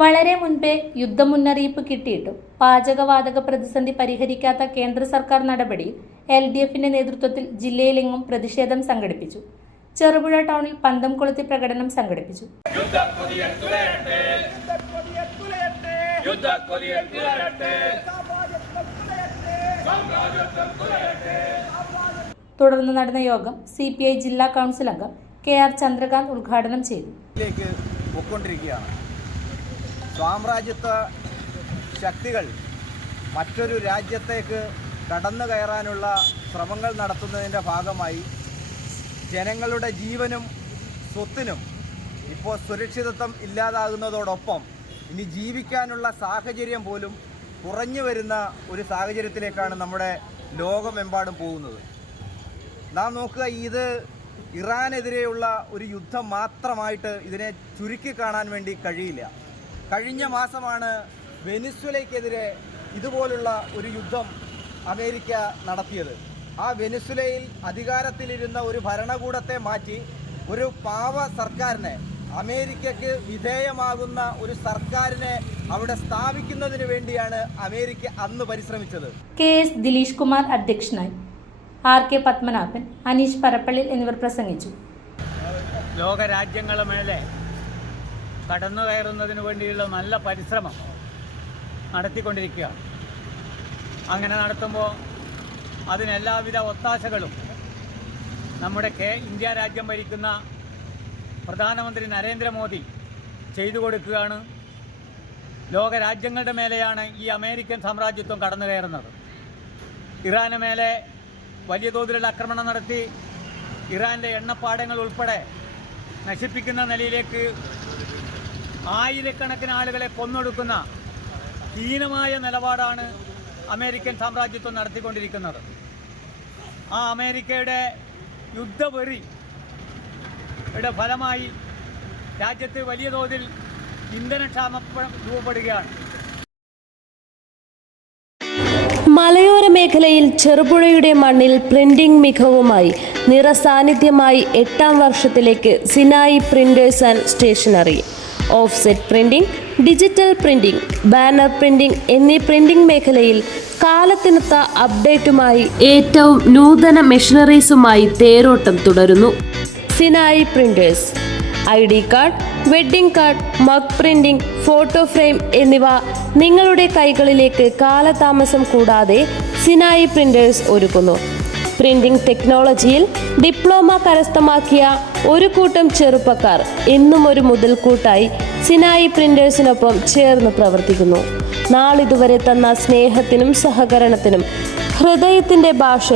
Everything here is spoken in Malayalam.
വളരെ മുൻപേ യുദ്ധമുന്നറിയിപ്പ് കിട്ടിയിട്ടും പാചകവാതക പ്രതിസന്ധി പരിഹരിക്കാത്ത കേന്ദ്ര സർക്കാർ നടപടിയിൽ LDFിന്റെ നേതൃത്വത്തിൽ ജില്ലയിലെങ്ങും പ്രതിഷേധം സംഘടിപ്പിച്ചു. ചെറുപുഴ ടൗണിൽ പന്തം കൊളുത്തി പ്രകടനം സംഘടിപ്പിച്ചു. തുടർന്ന് നടന്ന യോഗം CPI ജില്ലാ കൗൺസിൽ അംഗം KR ചന്ദ്രകാന്ത് ഉദ്ഘാടനം ചെയ്തു. സാമ്രാജ്യത്വ ശക്തികൾ മറ്റൊരു രാജ്യത്തേക്ക് കടന്നു കയറാനുള്ള ശ്രമങ്ങൾ നടത്തുന്നതിൻ്റെ ഭാഗമായി ജനങ്ങളുടെ ജീവനും സ്വത്തിനും ഇപ്പോൾ സുരക്ഷിതത്വം ഇല്ലാതാകുന്നതോടൊപ്പം ഇനി ജീവിക്കാനുള്ള സാഹചര്യം പോലും കുറഞ്ഞു വരുന്ന ഒരു സാഹചര്യത്തിലേക്കാണ് നമ്മുടെ ലോകമെമ്പാടും പോകുന്നത്. നാം നോക്കുക, ഇത് ഇറാനെതിരെയുള്ള ഒരു യുദ്ധം മാത്രമായിട്ട് ഇതിനെ ചുരുക്കി കാണാൻ വേണ്ടി കഴിയില്ല. കഴിഞ്ഞ മാസമാണ് വെനിസ്വേലയ്ക്കെതിരെ ഇതുപോലുള്ള ഒരു യുദ്ധം അമേരിക്ക നടത്തിയത്. ആ വെനിസ്വേലയിൽ അധികാരത്തിലിരുന്ന ഒരു ഭരണകൂടത്തെ മാറ്റി ഒരു പാവ സർക്കാരിനെ, അമേരിക്കയ്ക്ക് വിധേയമാകുന്ന ഒരു അവിടെ സ്ഥാപിക്കുന്നതിന് വേണ്ടിയാണ് അമേരിക്ക അന്ന് പരിശ്രമിച്ചത്. KS ദിലീഷ് കുമാർ അധ്യക്ഷനായി. RK പത്മനാഭൻ, അനീഷ് പരപ്പള്ളിൽ എന്നിവർ പ്രസംഗിച്ചു. ലോകരാജ്യങ്ങളുടെ മേലെ കടന്നു കയറുന്നതിന് വേണ്ടിയുള്ള നല്ല പരിശ്രമം നടത്തിക്കൊണ്ടിരിക്കുക. അങ്ങനെ നടത്തുമ്പോൾ അതിനെല്ലാവിധ ഒത്താശകളും നമ്മുടെ ഇന്ത്യ രാജ്യം ഭരിക്കുന്ന പ്രധാനമന്ത്രി നരേന്ദ്രമോദി ചെയ്തു കൊടുക്കുകയാണ്. ലോകരാജ്യങ്ങളുടെ മേലെയാണ് ഈ അമേരിക്കൻ സാമ്രാജ്യത്വം കടന്നു കയറുന്നത്. ഇറാന് മേലെ വലിയ തോതിലുള്ള ആക്രമണം നടത്തി ഇറാൻ്റെ എണ്ണപ്പാടങ്ങൾ ഉൾപ്പെടെ നശിപ്പിക്കുന്ന നിലയിലേക്ക് ആയിരക്കണക്കിന് ആളുകളെ കൊന്നൊടുക്കുന്ന ഹീനമായ നിലപാടാണ് അമേരിക്കൻ സാമ്രാജ്യത്വം നടത്തിക്കൊണ്ടിരിക്കുന്നത്. ആ അമേരിക്കയുടെ യുദ്ധവെറിയുടെ ഫലമായി രാജ്യത്ത് വലിയ തോതിൽ ഇന്ധനക്ഷാമം രൂപപ്പെടുകയാണ്. മലയോര മേഖലയിൽ ചെറുപുഴയുടെ മണ്ണിൽ പ്രിന്റിംഗ് മികവുമായി നിറസാന്നിധ്യമായി 8ാം വർഷത്തിലേക്ക് Sinai printers and stationery. Offset printing, digital printing, banner printing എന്നീ പ്രിന്റിംഗ് മേഖലയിൽ കാലത്തിനൊത്ത അപ്ഡേറ്റുമായി ഏറ്റവും നൂതന മെഷീനറീസുമായി തേരോട്ടം തുടരുന്നു. Sinai printers ID card, wedding card, mug printing, photo frame എന്നിവ നിങ്ങളുടെ കൈകളിലേക്ക് കാലതാമസം കൂടാതെ സിനായി പ്രിന്റേഴ്സ് ഒരുക്കുന്നു. പ്രിന്റിംഗ് ടെക്നോളജിയിൽ ഡിപ്ലോമ കരസ്ഥമാക്കിയ ഒരു കൂട്ടം ചെറുപ്പക്കാർ ഇന്നും ഒരു മുതൽക്കൂട്ടായി സിനായി പ്രിന്റേഴ്സിനൊപ്പം ചേർന്ന് പ്രവർത്തിക്കുന്നു. നാളിതുവരെ തന്ന സ്നേഹത്തിനും സഹകരണത്തിനും ഹൃദയത്തിൻ്റെ ഭാഷ